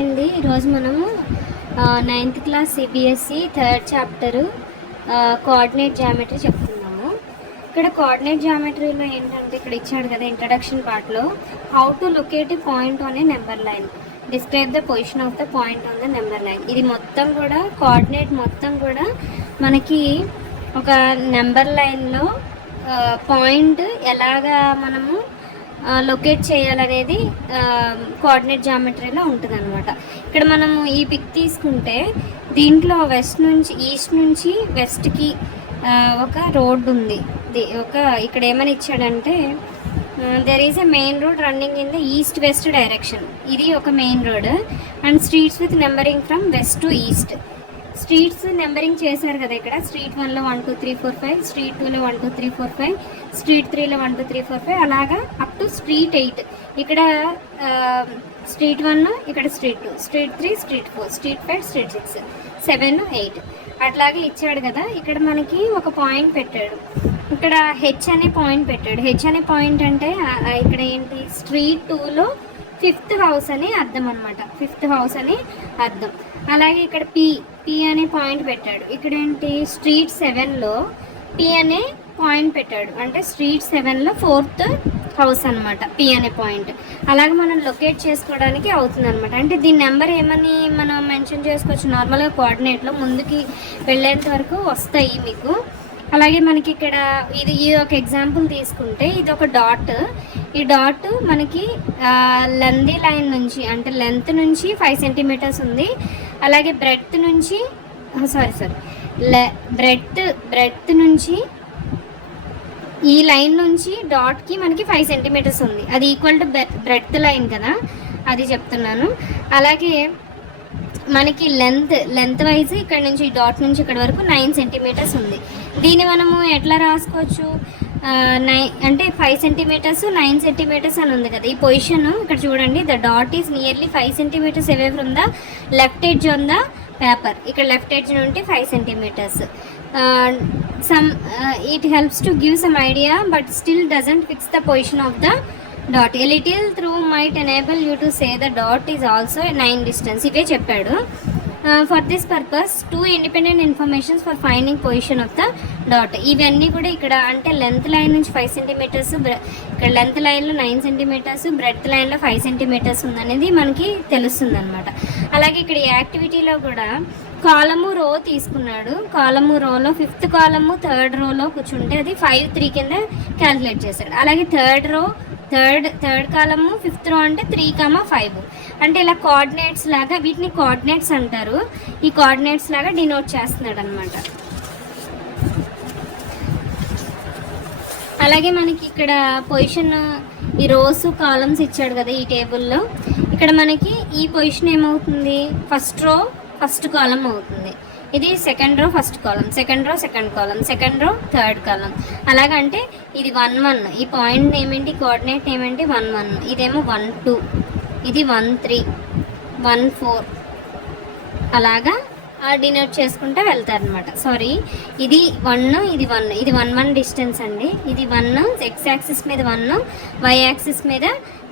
అండి ఈరోజు మనము ninth class CBSE third chapter coordinate geometry చెప్తున్నాము. ఇక్కడ కోఆర్డినేట్ జామెట్రీలో ఏంటంటే ఇక్కడ ఇచ్చాడు కదా ఇంట్రడక్షన్ పార్ట్లో, how to locate A point on a number line, describe the position of the point on the number line. ఇది మొత్తం కూడా కోఆర్డినేట్ మొత్తం కూడా మనకి ఒక నెంబర్ లైన్లో పాయింట్ ఎలాగా మనము లొకేట్ చేయాలనేది కోఆర్డినేట్ జామెట్రీలో ఉంటుంది అనమాట. ఇక్కడ మనము ఈ పిక్ తీసుకుంటే దీంట్లో ఈస్ట్ నుంచి వెస్ట్కి ఒక రోడ్ ఉంది. ఇక్కడ ఏమని ఇచ్చాడంటే there is a main road running in the east west direction. ఇది ఒక main road and streets with numbering from west to east. Streets numbering చేశారు కదా ఇక్కడ. స్ట్రీట్ 1లో 1 2 3 4 5, స్ట్రీట్ 2లో 1 2 3 4 5, స్ట్రీట్ 3లో 1 2 3 4 5, అలాగా అప్ టు స్ట్రీట్ 8. ఇక్కడ స్ట్రీట్ 1, ఇక్కడ street 2, street 3, street 4, street 5, street 6, 7, 8 అట్లాగే ఇచ్చాడు కదా. ఇక్కడ మనకి ఒక పాయింట్ పెట్టాడు, ఇక్కడ హెచ్ అనే పాయింట్ పెట్టాడు. హెచ్ అనే పాయింట్ అంటే ఇక్కడ ఏంటి, స్ట్రీట్ 2లో 5th హౌస్ అని అర్థం అనమాట. 5th హౌస్ అని అర్థం. అలాగే ఇక్కడ పి అనే పాయింట్ పెట్టాడు. ఇక్కడ ఏంటి, స్ట్రీట్ 7లో పి అనే పాయింట్ పెట్టాడు, అంటే స్ట్రీట్ 7లో 4th హౌస్ అనమాట పి అనే పాయింట్. అలాగే మనం లొకేట్ చేసుకోవడానికి అవుతుంది అనమాట. అంటే దీని నెంబర్ ఏమని మనం మెన్షన్ చేసుకోవచ్చు, నార్మల్గా కోఆర్డినేట్లో ముందుకి వెళ్ళేంత వరకు వస్తాయి మీకు. అలాగే మనకి ఇక్కడ ఇది ఒక ఎగ్జాంపుల్ తీసుకుంటే ఇది ఒక డాట్. ఈ డాట్ మనకి లెంత్ లైన్ నుంచి, అంటే లెంత్ నుంచి 5 సెంటీమీటర్స్ ఉంది. అలాగే బ్రెడ్త్ నుంచి బ్రెడ్త్ నుంచి ఈ లైన్ నుంచి డాట్కి మనకి 5 సెంటీమీటర్స్ ఉంది. అది ఈక్వల్ టు బ్రెడ్త్ లైన్ కదా, అది చెప్తున్నాను. అలాగే మనకి లెంత్ వైజ్ ఇక్కడ నుంచి డాట్ నుంచి ఇక్కడ వరకు 9 సెంటీమీటర్స్ ఉంది. దీన్ని మనము ఎట్లా రాసుకోవచ్చు, అంటే 5 సెంటీమీటర్స్ 9 సెంటీమీటర్స్ అని ఉంది కదా. ఈ పొజిషన్ ఇక్కడ చూడండి, the dot is nearly 5 centimetres away from the left edge on the paper. ఇక్కడ లెఫ్ట్ ఎడ్జ్ నుండి 5 centimetres. It helps to give some idea but still doesn't fix the position of the dot. A little through might enable you to say the dot is also a 9 distance. ఇవే చెప్పాడు. For this purpose 2 independent informations for finding position of the dot. ఇవన్నీ కూడా ఇక్కడ అంటే length line నుంచి 5 centimetres, ఇక్కడ length లైన్లో 9 centimetres, breadth లైన్లో 5 సెంటీమీటర్స్ ఉందనేది మనకి తెలుస్తుంది అనమాట. అలాగే ఇక్కడ ఈ యాక్టివిటీలో కూడా కాలము రో తీసుకున్నాడు. కాలము రోలో 5th కాలము 3rd రోలో కూర్చుంటే అది 5 3 కింద క్యాల్కులేట్ చేశాడు. అలాగే థర్డ్ కాలము 5th రో అంటే 3, 5. అంటే ఇలా కోఆర్డినేట్స్ లాగా, వీటిని కోఆర్డినేట్స్ అంటారు. ఈ కోఆర్డినేట్స్ లాగా డినోట్ చేస్తున్నాడు అనమాట. అలాగే మనకి ఇక్కడ పొజిషన్, ఈ రోస్ కాలమ్స్ ఇచ్చాడు కదా ఈ టేబుల్లో. ఇక్కడ మనకి ఈ పొజిషన్ ఏమవుతుంది, ఫస్ట్ రో ఫస్ట్ కాలం అవుతుంది. ఇది సెకండ్ రో ఫస్ట్ కాలం, second row second column, second row third కాలం. అలాగంటే ఇది 1 1, ఈ పాయింట్ ఏమేంటి, కోఆర్డినేట్ ఏమేంటి 1 1, ఇదేమో 1 2, ఇది 1 3, 1 4 అలాగా డినోట్ చేసుకుంటూ వెళ్తారనమాట. సారీ, ఇది 1, ఇది 1, ఇది 1 1 డిస్టెన్స్ అండి. ఇది 1 x యాక్సిస్ మీద 1, y యాక్సిస్ మీద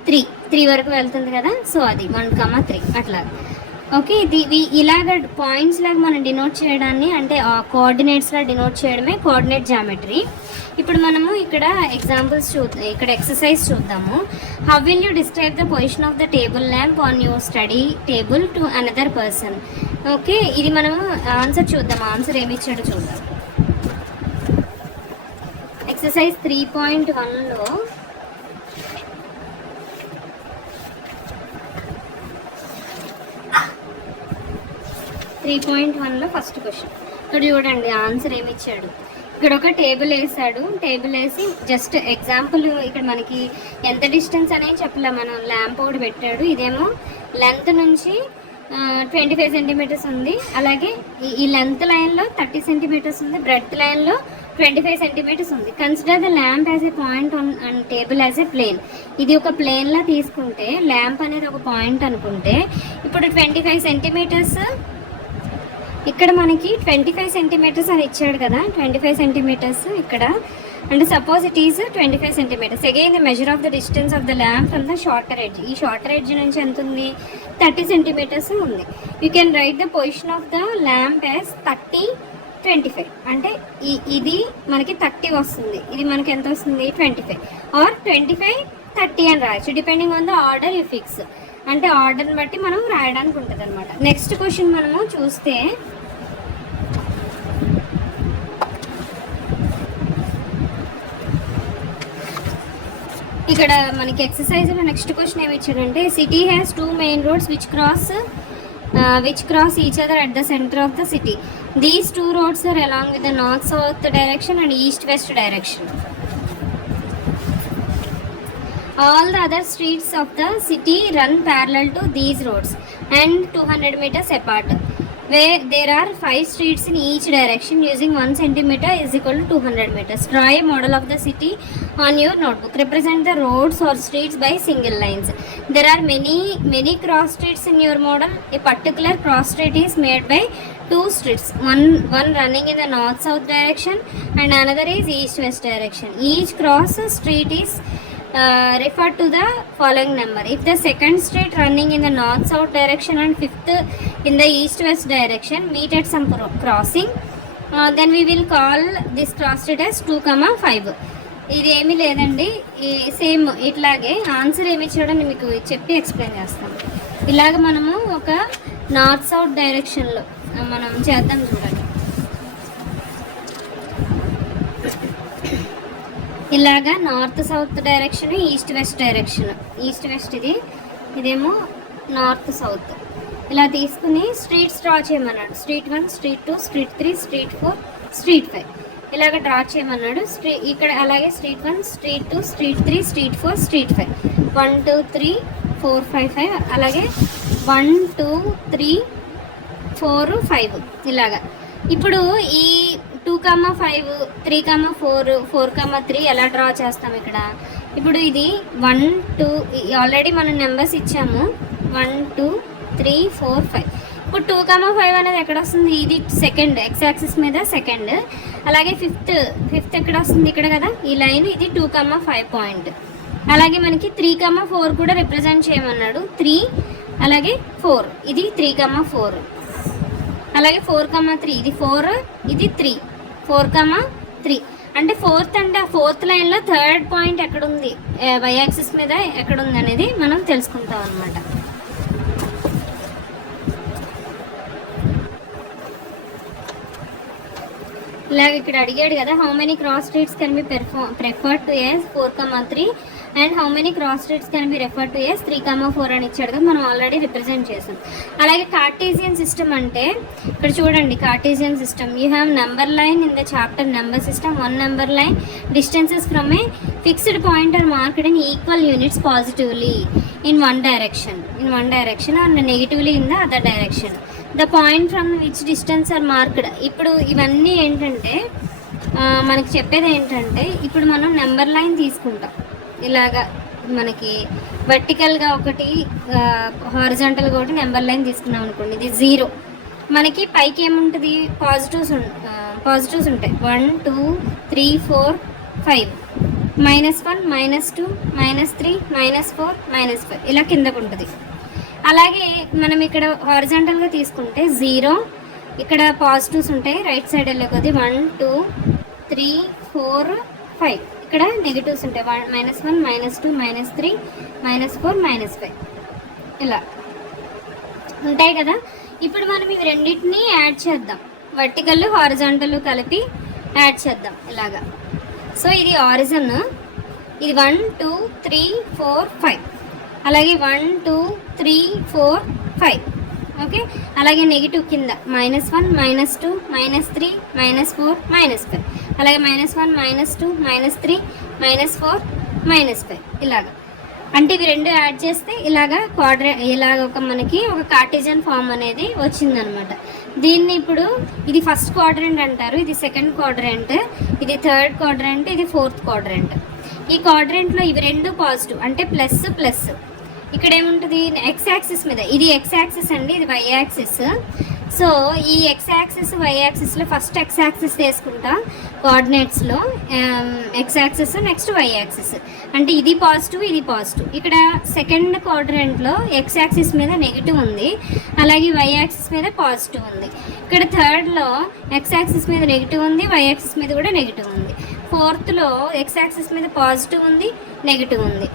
3 వరకు వెళ్తుంది కదా. సో అది 1, 3 అట్లా. ఓకే, ఇది ఇలాగ పాయింట్స్ లాగా మనం డినోట్ చేయడాన్ని, అంటే కోఆర్డినేట్స్లా డినోట్ చేయడమే కోఆర్డినేట్ జామెట్రీ. ఇప్పుడు మనము ఇక్కడ ఎగ్జాంపుల్స్ ఇక్కడ ఎక్సర్సైజ్ చూద్దాము. How will you describe the position of the table lamp on your study table to another person. Okay, ఇది మనము ఆన్సర్ చూద్దాం. ఆన్సర్ ఏమి ఇచ్చాడో చూద్దాం. ఎక్సర్సైజ్ 3.1లో ఫస్ట్ క్వశ్చన్ ఇక్కడ చూడండి. ఆన్సర్ ఏమి ఇచ్చాడు, ఇక్కడ ఒక టేబుల్ వేసాడు. టేబుల్ వేసి జస్ట్ ఎగ్జాంపుల్ ఇక్కడ మనకి ఎంత డిస్టెన్స్ అనేది చెప్పలే, మనం ల్యాంప్ ఒకటి పెట్టాడు. ఇదేమో లెంత్ నుంచి 25 సెంటీమీటర్స్ ఉంది. అలాగే ఈ లెంత్ లైన్లో 30 సెంటీమీటర్స్ ఉంది, బ్రెడ్త్ లైన్లో 25 సెంటీమీటర్స్ ఉంది. Consider the lamp as a point and table as a plane. ఇది ఒక ప్లేన్లా తీసుకుంటే, ల్యాంప్ అనేది ఒక పాయింట్ అనుకుంటే, ఇప్పుడు 25 సెంటీమీటర్స్ ఇక్కడ మనకి 25 సెంటీమీటర్స్ అని ఇచ్చాడు కదా. 25 సెంటీమీటర్స్ ఇక్కడ అంటే suppose it is 25 centimeters. Again the measure of the distance of the lamp from the shorter edge. ఈ షార్టర్ ఎడ్జ్ నుంచి ఎంత ఉంది? 30 centimeters ఉంది. You can write the position of the lamp as 30, 25. అంటే ఇది మనకి 30 వస్తుంది, ఇది మనకి ఎంత వస్తుంది? 25 ఆర్ 25, 30 అని రాయొచ్చు, depending on the order you fix. అంటే ఆర్డర్ని బట్టి మనం రాయడానికి ఉంటుంది అనమాట. నెక్స్ట్ క్వశ్చన్ మనము చూస్తే ఇక్కడ మనకి ఎక్సర్సైజ్లో నెక్స్ట్ క్వశ్చన్ ఏమి ఇచ్చాడంటే, city has 2 main roads which cross each other at the center of the city. These 2 roads are along with the north-south direction and east-west direction. All the other streets of the city run parallel to these roads and 200 meters apart. Where there are 5 streets in each direction using 1 centimeter is equal to 200 meters. Draw a model of the city on your notebook. Represent the roads or streets by single lines. There are many cross streets in your model. A particular cross street is made by 2 streets. One running in the north-south direction and another is east-west direction. Each cross street is refer to the following number. If the second street running in the north-south direction and fifth in the east-west direction meet at some crossing, then we will call this cross street as 2,5. ఇది ఏమీ లేదండి, same ఇట్లాగే answer ఏమి ఇచ్చాడని మీకు చెప్పి explain చేస్తాం. ఇలాగ మనము ఒక నార్త్ సౌత్ డైరెక్షన్లో మనం చేద్దాం చూడండి. ఇలాగా north south direction, east west direction. East west ఇదేమో నార్త్ సౌత్. ఇలా తీసుకుని స్ట్రీట్స్ డ్రా చేయమన్నాడు. Street 1, street 2, street 3, street 4, street 5 ఇలాగ డ్రా చేయమన్నాడు. ఇక్కడ అలాగే street 1, street 2, street 3, street 4, street 5 1, 2, 3, 4, 5 5 అలాగే 1, 2, 3, 4, 5 ఇలాగా. ఇప్పుడు ఈ 2,5, 3,4, 4,3 ఎలా డ్రా చేస్తాం ఇక్కడ? ఇప్పుడు ఇది 1, 2 ఆల్రెడీ మనం నెంబర్స్ ఇచ్చాము. 1, 2, 3, 4, 5. ఇప్పుడు 2,5 అనేది ఎక్కడ వస్తుంది? ఇది సెకండ్, ఎక్స్ యాక్సిస్ మీద సెకండ్. అలాగే ఫిఫ్త్ ఎక్కడ వస్తుంది? ఇక్కడ కదా ఈ లైన్. ఇది 2,5 పాయింట్. అలాగే మనకి 3,4 కూడా రిప్రజెంట్ చేయమన్నాడు. 3 అలాగే 4, ఇది 3,4. అలాగే 4,3 ఇది 4, ఇది 3, 4,3 అంటే ఫోర్త్. అంటే ఆ ఫోర్త్ లైన్లో థర్డ్ పాయింట్ ఎక్కడుంది, వై యాక్సిస్ మీద ఎక్కడుంది అనేది మనం తెలుసుకుంటాం అన్నమాట. ఇలాగ ఇక్కడ అడిగాడు కదా, how many cross streets can be preferred to as 4,3 and how many cross streets can be referred to as 3,4 అని ఇచ్చాడు కదా, మనం ఆల్రెడీ రిప్రజెంట్ చేసాం. అలాగే కార్టేసియన్ సిస్టమ్ అంటే ఇక్కడ చూడండి, Cartesian system you have number line in the chapter number system. 1 number line distances from a fixed point are marked in equal units positively in one direction and negatively in the other direction. The point from which distance are marked. ఇప్పుడు ఇవన్నీ ఏంటంటే మనకి చెప్పేది ఏంటంటే, ఇప్పుడు మనం number line తీసుకుంటాం. ఇలాగా మనకి వర్టికల్గా ఒకటి, హారిజాంటల్గా ఒకటి నెంబర్ లైన్ తీసుకున్నాం అనుకోండి. ఇది 0. మనకి పైకి ఏముంటుంది? పాజిటివ్స్ ఉంటాయి. 1, 2, 3, 4, 5 -1, -2, -3, -4, -5 ఇలా కిందకు ఉంటుంది. అలాగే మనం ఇక్కడ హారిజాంటల్గా తీసుకుంటే 0, ఇక్కడ పాజిటివ్స్ ఉంటాయి రైట్ సైడ్ వెళ్ళే కొద్ది. 1, 2, 3, 4, 5 ఇక్కడ నెగిటివ్స్ ఉంటాయి. -1, -2, -3, -4, -5 ఇలా ఉంటాయి కదా. ఇప్పుడు మనం ఇవి రెండింటినీ యాడ్ చేద్దాం. వర్టికల్ హారిజాంటల్ కలిపి యాడ్ చేద్దాం ఇలాగా. సో ఇది ఆరిజిన్, ఇది 1, 2, 3, 4, 5 అలాగే 1, 2, 3, 4, 5 ఓకే. అలాగే నెగిటివ్ కింద -1, -2, -3, -4, -5 అలాగే -1, -2, -3, -4, -5 ఇలాగా. అంటే ఇవి రెండు యాడ్ చేస్తే ఇలాగా ఇలాగ మనకి ఒక కార్టేసియన్ ఫామ్ అనేది వచ్చిందనమాట. దీన్ని ఇప్పుడు ఇది ఫస్ట్ క్వాడ్రంట్ అంటారు, ఇది సెకండ్ క్వాడ్రంట్, ఇది థర్డ్ క్వాడ్రంట్, ఇది ఫోర్త్ క్వాడ్రంట్. ఈ క్వాడ్రంట్లో ఇవి రెండు పాజిటివ్ అంటే ప్లస్ ప్లస్. ఇక్కడ ఏముంటుంది? ఎక్స్ యాక్సిస్ మీద ఇది ఎక్స్ యాక్సిస్ అండి, ఇది వై యాక్సిస్. సో ఈ ఎక్స్ యాక్సిస్ వై యాక్సిస్లో ఫస్ట్ ఎక్స్ యాక్సిస్ తీసుకుంటా కోఆర్డినేట్స్లో, x axis next y axis. అంటే ఇది పాజిటివ్ ఇది పాజిటివ్. ఇక్కడ సెకండ్ క్వాడ్రంట్లో ఎక్స్ యాక్సిస్ మీద నెగిటివ్ ఉంది, అలాగే వై యాక్సిస్ మీద పాజిటివ్ ఉంది. ఇక్కడ థర్డ్లో ఎక్స్ యాక్సిస్ మీద నెగిటివ్ ఉంది, వై యాక్సిస్ మీద కూడా నెగిటివ్ ఉంది. ఫోర్త్లో ఎక్స్ యాక్సిస్ మీద పాజిటివ్ ఉంది, నెగిటివ్ ఉంది.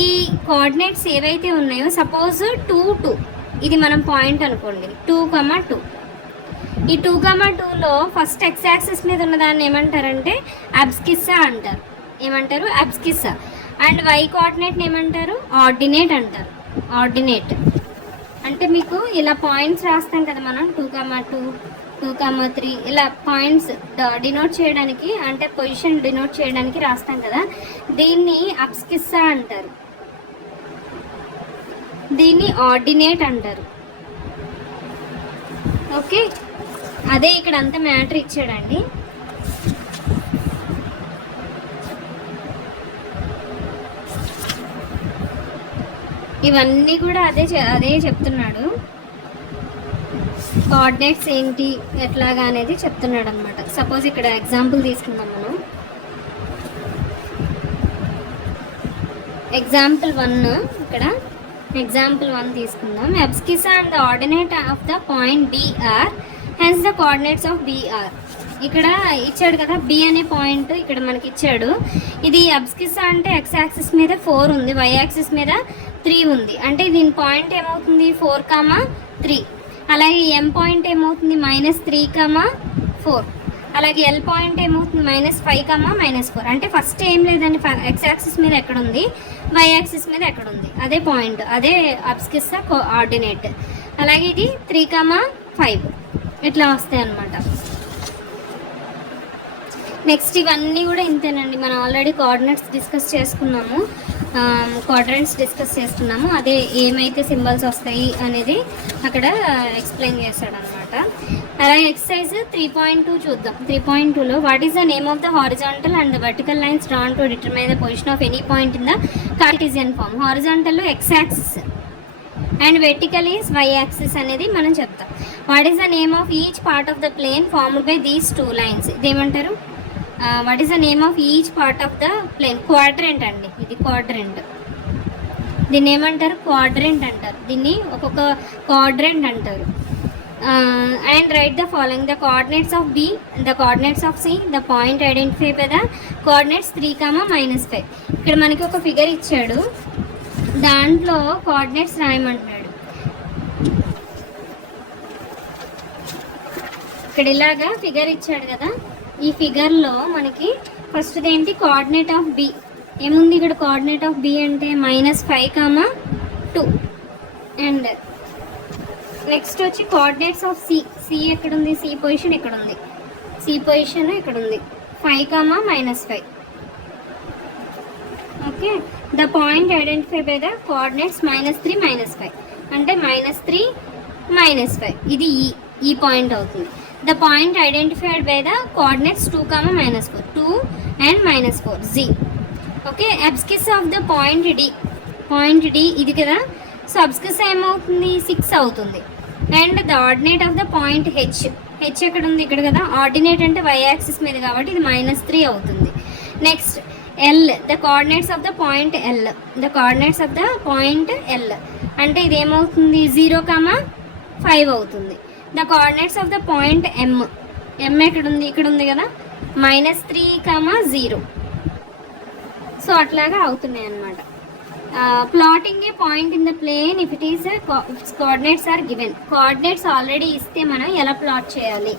ఈ కోఆర్డినేట్స్ ఏవైతే ఉన్నాయో సపోజ్ 2 2 ఇది మనం పాయింట్ అనుకోండి, 2,2. ఈ 2,2లో ఫస్ట్ ఎక్స్ యాక్సిస్ మీద ఉన్నదాన్ని ఏమంటారంటే అబ్స్కిస్సా అంటారు. ఏమంటారు? అబ్స్కిస్సా. అండ్ వై కోఆర్డినేట్ని ఏమంటారు? ఆర్డినేట్ అంటారు. ఆర్డినేట్ అంటే మీకు ఇలా పాయింట్స్ రాస్తాం కదా మనం, 2,2 2,3 ఇలా పాయింట్స్ డినోట్ చేయడానికి, అంటే పొజిషన్ డినోట్ చేయడానికి రాస్తాం కదా, దీన్ని అబ్స్కిస్సా అంటారు, దీన్ని ఆర్డినేట్ అంటారు. ఓకే, అదే ఇక్కడ అంతా మ్యాటర్ ఇచ్చాడండి. ఇవన్నీ కూడా అదే చెప్తున్నాడు. కోఆర్డినేట్స్ ఏంటి ఎట్లాగా అనేది చెప్తున్నాడు అనమాట. సపోజ్ ఇక్కడ ఎగ్జాంపుల్ తీసుకుందాం మనం. ఎగ్జాంపుల్ 1 ఇక్కడ ఎగ్జాంపుల్ 1 తీసుకుందాం. Abscissa and the ordinate of the point B R, hence the coordinates of B R. ఇక్కడ ఇచ్చాడు కదా బి అనే పాయింట్ ఇక్కడ మనకి ఇచ్చాడు. ఇది అబ్స్కిస్సా అంటే ఎక్స్ యాక్సిస్ మీద 4 ఉంది, వై యాక్సిస్ మీద 3 ఉంది. అంటే దీని పాయింట్ ఏమవుతుంది? 4,3. అలాగే ఎం పాయింట్ ఏమవుతుంది? -3,4. అలాగే ఎల్ పాయింట్ ఏమవుతుంది? -5,-4. అంటే ఫస్ట్ ఏం లేదండి, ఎక్స్ యాక్సిస్ మీద ఎక్కడుంది, వై యాక్సిస్ మీద ఎక్కడుంది, అదే పాయింట్, అదే అబ్స్కిస్సా కోఆర్డినేట్. అలాగే ఇది 3,5 ఇట్లా వస్తాయి అన్నమాట. నెక్స్ట్ ఇవన్నీ కూడా ఇంతేనండి, మనం ఆల్రెడీ కోఆర్డినేట్స్ డిస్కస్ చేసుకున్నాము, క్వాడ్రంట్స్ డిస్కస్ చేస్తున్నాము. అదే ఏమైతే సింబల్స్ వస్తాయి అనేది అక్కడ ఎక్స్ప్లెయిన్ చేశాడు అనమాట. అలాగే ఎక్సర్సైజ్ 3.2 చూద్దాం. 3.2లో what is the name of the horizontal and the vertical lines drawn to determine the position of any point in the Cartesian form. హారిజాంటల్లో x axis and vertical is y axis అనేది మనం చెప్తాం. What is the name of each part of the plane formed by these 2 lines. ఇదేమంటారు? What is the name of each part of the plane? Quadrant అండి, ఇది quadrant. దీన్ని ఏమంటారు? Quadrant అంటారు. దీన్ని ఒక్కొక్క క్వాడ్రెంట్ అంటారు. And write the following: the coordinates of B, the coordinates of C, the point identify by the coordinates 3,-5. ఇక్కడ మనకి ఒక ఫిగర్ ఇచ్చాడు, దాంట్లో కోఆర్డినేట్స్ రాయమంటున్నాడు. ఇక్కడ ఇలాగా ఫిగర్ ఇచ్చాడు కదా, ఈ ఫిగర్లో మనకి ఫస్ట్ ఏంటి? కోఆర్డినేట్ ఆఫ్ బి ఏముంది ఇక్కడ? కోఆర్డినేట్ ఆఫ్ బి అంటే -5,2. అండ్ నెక్స్ట్ వచ్చి కోఆర్డినేట్స్ ఆఫ్ సి. సి ఎక్కడుంది? సి పొజిషన్ ఇక్కడ ఉంది, సి పొజిషన్ ఇక్కడ ఉంది, 5,-5. Okay, the point identify by the coordinates -3, -5. అంటే -3, -5 ఇది ఈ పాయింట్ అవుతుంది. The point identified by the coordinates 2,-4, 2 and -4 Z. Okay, abscissa of the point D. Point D ఇది కదా, సో అబ్స్కిస్సా ఏమవుతుంది? 6 అవుతుంది. And the ordinate of the point H. H ఎక్కడ ఉంది? ఇక్కడ కదా. ఆర్డినేట్ అంటే వై యాక్సిస్ మీద కాబట్టి ఇది -3 అవుతుంది. Next L, the coordinates of the point L. The coordinates of the point L అంటే ఇది ఏమవుతుంది? 0,5 అవుతుంది. The coordinates of the point M. M ఎక్కడ ఉంది? ఇక్కడ ఉంది కదా, -3,0. సో అట్లాగా అవుతున్నాయి అన్నమాట. Plotting a point in the plane if it is coordinates are given. Coordinates already ఇస్తే మనం ఎలా ప్లాట్ చేయాలి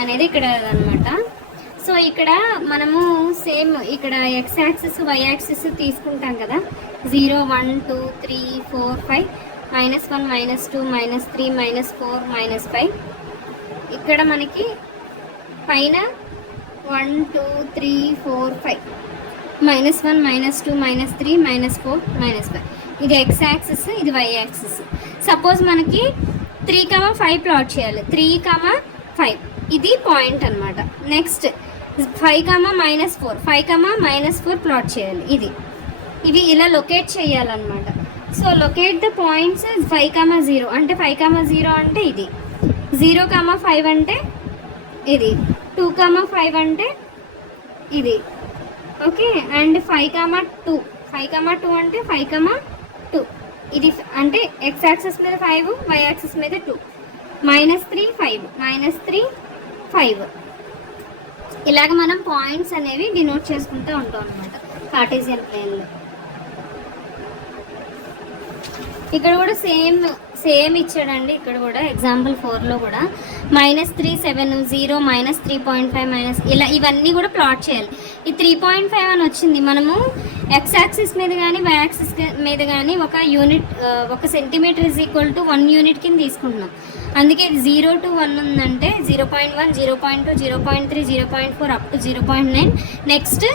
అనేది ఇక్కడ అనమాట. సో ఇక్కడ మనము సేమ్ ఇక్కడ ఎక్స్ యాక్సిస్ వై యాక్సిస్ తీసుకుంటాం కదా, 0 1 2 3 4 5, -1 -2 -3 -4 -5. ఇక్కడ మనకి పైన 1 2 3 4 5, -1 -2 -3 -4 -5. ఇది ఎక్స్ యాక్సిస్, ఇది వై యాక్సిస్. సపోజ్ మనకి 3,5 ప్లాట్ చేయాలి, 3,5 ఇది పాయింట్ అనమాట. నెక్స్ట్ 5,-4, 5,-4 ప్లాట్ చేయాలి. ఇవి ఇలా లొకేట్ చేయాలన్నమాట. సో లొకేట్ ద పాయింట్స్ 5,0 అంటే 5,0 అంటే ఇది 0,5 అంటే ఇది, 2,5 అంటే ఇది. ఓకే, అండ్ 5,2 అంటే 5,2 ఇది అంటే x యాక్సిస్ మీద 5, y యాక్సిస్ మీద 2. -3 5 5. ఇలాగ మనం పాయింట్స్ అనేవి డినోట్ చేసుకుంటూ ఉంటాం అనమాట కార్టేసియన్ ప్లేన్లో. ఇక్కడ కూడా సేమ్ ఇచ్చాడండి. ఇక్కడ కూడా ఎగ్జాంపుల్ 4లో కూడా -3 7 0 -3.5 ఇలా ఇవన్నీ కూడా ప్లాట్ చేయాలి. ఈ 3.5 అని వచ్చింది, మనము x యాక్సిస్ మీద కానీ y యాక్సిస్ మీద కానీ ఒక యూనిట్, 1 సెంటీమీటర్ = 1 యూనిట్ కింద తీసుకుంటున్నాం. అందుకే 0 to 1 ఉందంటే 0.1 0.2 0.3 0.4 అప్ టు 0.9, నెక్స్ట్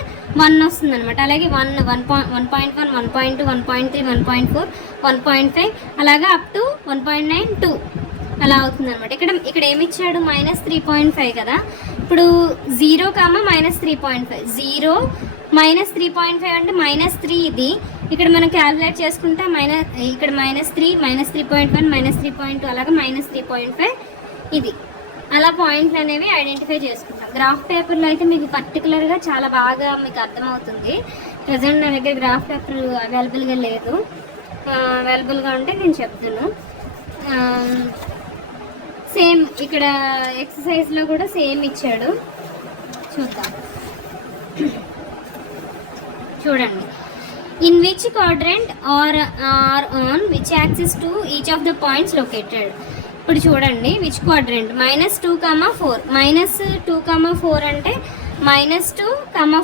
1 వస్తుంది అనమాట. అలాగే 1 1.1 1.2 1.3 1.4 1.5 అలాగా అప్ టు 1.9 2 అలా అవుతుంది అనమాట. ఇక్కడ ఏమి ఇచ్చాడు, -3.5 కదా. ఇప్పుడు 0, -3.5 0 -3.5 అంటే -3 ఇది. ఇక్కడ మనం క్యాలిక్యులేట్ చేసుకుంటే ఇక్కడ -3 -3.1 -3.2 అలాగే -3.5 ఇది. అలా పాయింట్లు అనేవి ఐడెంటిఫై చేసుకుంటాం. గ్రాఫ్ పేపర్లో అయితే మీకు పర్టికులర్గా చాలా బాగా మీకు అర్థమవుతుంది. ప్రజెంట్ నా దగ్గర గ్రాఫ్ పేపర్ అవైలబుల్గా లేదు, అవైలబుల్గా ఉంటే నేను చెప్తాను. సేమ్ ఇక్కడ ఎక్సర్సైజ్లో కూడా సేమ్ ఇచ్చాడు, చూద్దాం. చూడండి, in which quadrant or on which axis to each of the points located. ఇప్పుడు చూడండి, విచ్ క్వాడ్రంట్ -2, 4 -2, 4 అంటే -2,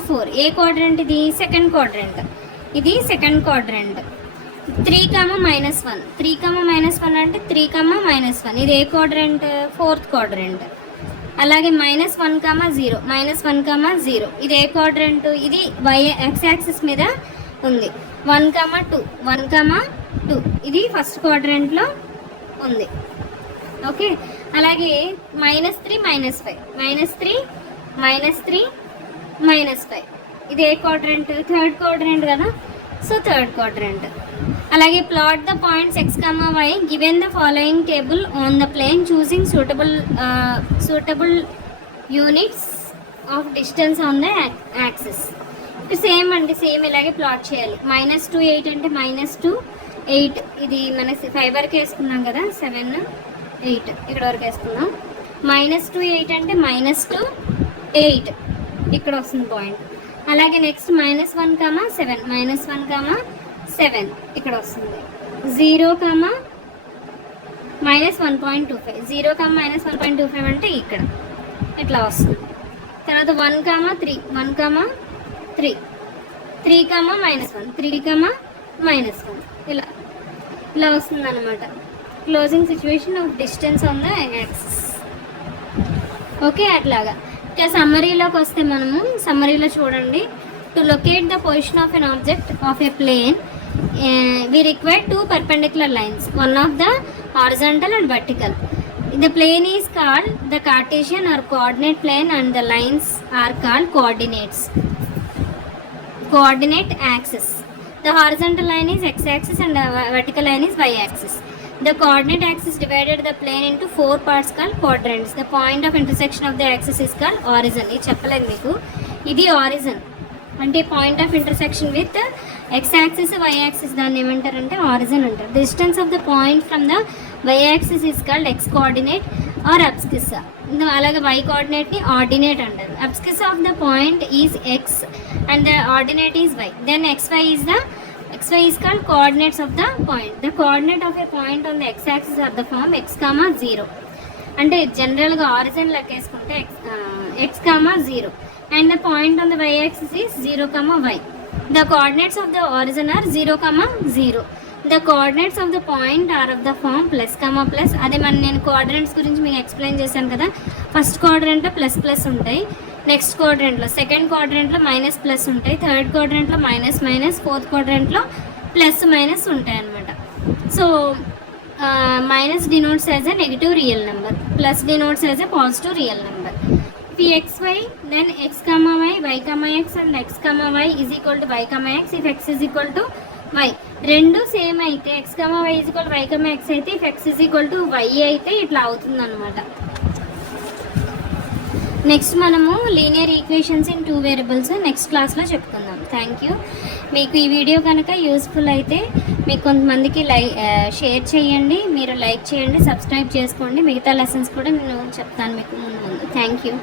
4 ఏ క్వాడ్రంట్ ఇది? Second quadrant. ఇది సెకండ్ క్వాడ్రంట్. 3, -1 3, -1 అంటే 3, -1 ఇది ఏ క్వాడ్రంట్? Fourth quadrant. అలాగే -1, 0 -1, 0 ఇది ఏ క్వాడ్రంట్? ఇది x యాక్సిస్ మీద ఉంది. 1, 2 ఇది ఫస్ట్ క్వాడ్రంట్లో ఉంది. ఓకే, అలాగే -3 -5 -3 ఇది ఏ క్వాడ్రంట్? థర్డ్ క్వాడ్రంట్ కదా, సో థర్డ్ క్వాడ్రంట్. అలాగే plot the points x, y given the following table on the plane choosing suitable units of distance on the axis. Same అండి, సేమ్ ఇలాగే ప్లాట్ చేయాలి. -2 8 అంటే -2 8 ఇది మన 5 వరకు వేసుకున్నాం కదా, 7 8 ఇక్కడ వరకు వేసుకున్నాం. -2 8 అంటే -2 8 ఇక్కడ వస్తుంది పాయింట్. అలాగే నెక్స్ట్ -1, 7 7 ఇక్కడ వస్తుంది. 0, -1.25 0, -1.25 అంటే ఇక్కడ ఇట్లా వస్తుంది. తర్వాత 1, 3 3 3, -1 3, -1 ఇలా వస్తుంది అనమాట. Closing situation of distance on the axis. Okay, అట్లాగా. ఇక సమ్మరీలోకి వస్తే మనము సమ్మరీలో చూడండి, to locate the position of an object of a plane we require 2 perpendicular lines, one of the horizontal and vertical. The plane is called the Cartesian or coordinate plane and the lines are called coordinate axis. The horizontal line is x axis and the vertical line is y axis. The coordinate axis divided the plane into 4 parts called quadrants. The point of intersection of the axis is called origin. ఇది చెప్పలేదు మీకు, ఇది origin అంటే point of intersection with x axis y axis, దాన్ని ఏమంటారంటే origin అంటారు. Distance of the point from the y axis is called x coordinate or abscissa. అలాగే y కోఆర్డినేట్ని ఆర్డినేట్ అంటారు. Abscissa of the point is x and the ordinate is y. Then xy is called coordinates of the point. The coordinate of a point on the x axis are the form x, 0 అంటే జనరల్గా origin లెక్కేసుకుంటే x, 0 and the point on the y axis is 0, y. The coordinates of the origin are 0, 0. The coordinates of the point are of the form plus, plus. అదే నేను coordinates గురించి మీకు explain చేశాను కదా. First క్వాడ్రంట్లో plus ఉంటాయి, next క్వాడ్రంట్లో second క్వాడ్రంట్లో plus ఉంటాయి, third క్వాడ్రంట్లో minus, fourth క్వాడ్రంట్లో plus ఉంటాయి అన్నమాట. So minus denotes as a negative real number, plus denotes as a positive real number. If x, y, then x, y, y, x and x, y is equal to y, x. If x is equal to y, రెండు same అయితే x comma y equal y comma x అయితే if x is equal to y అయితే ఇట్లా అవుతుంది అనమాట. Next మనము linear equations in 2 variables next క్లాస్లో చెప్పుకుందాం. Thank you. మీకు ఈ వీడియో కనుక యూస్ఫుల్ అయితే మీకు కొంతమందికి షేర్ చేయండి, మీరు లైక్ చేయండి, సబ్స్క్రైబ్ చేసుకోండి. మిగతా లెసన్స్ కూడా నేను చెప్తాను మీకు ముందు. Thank you.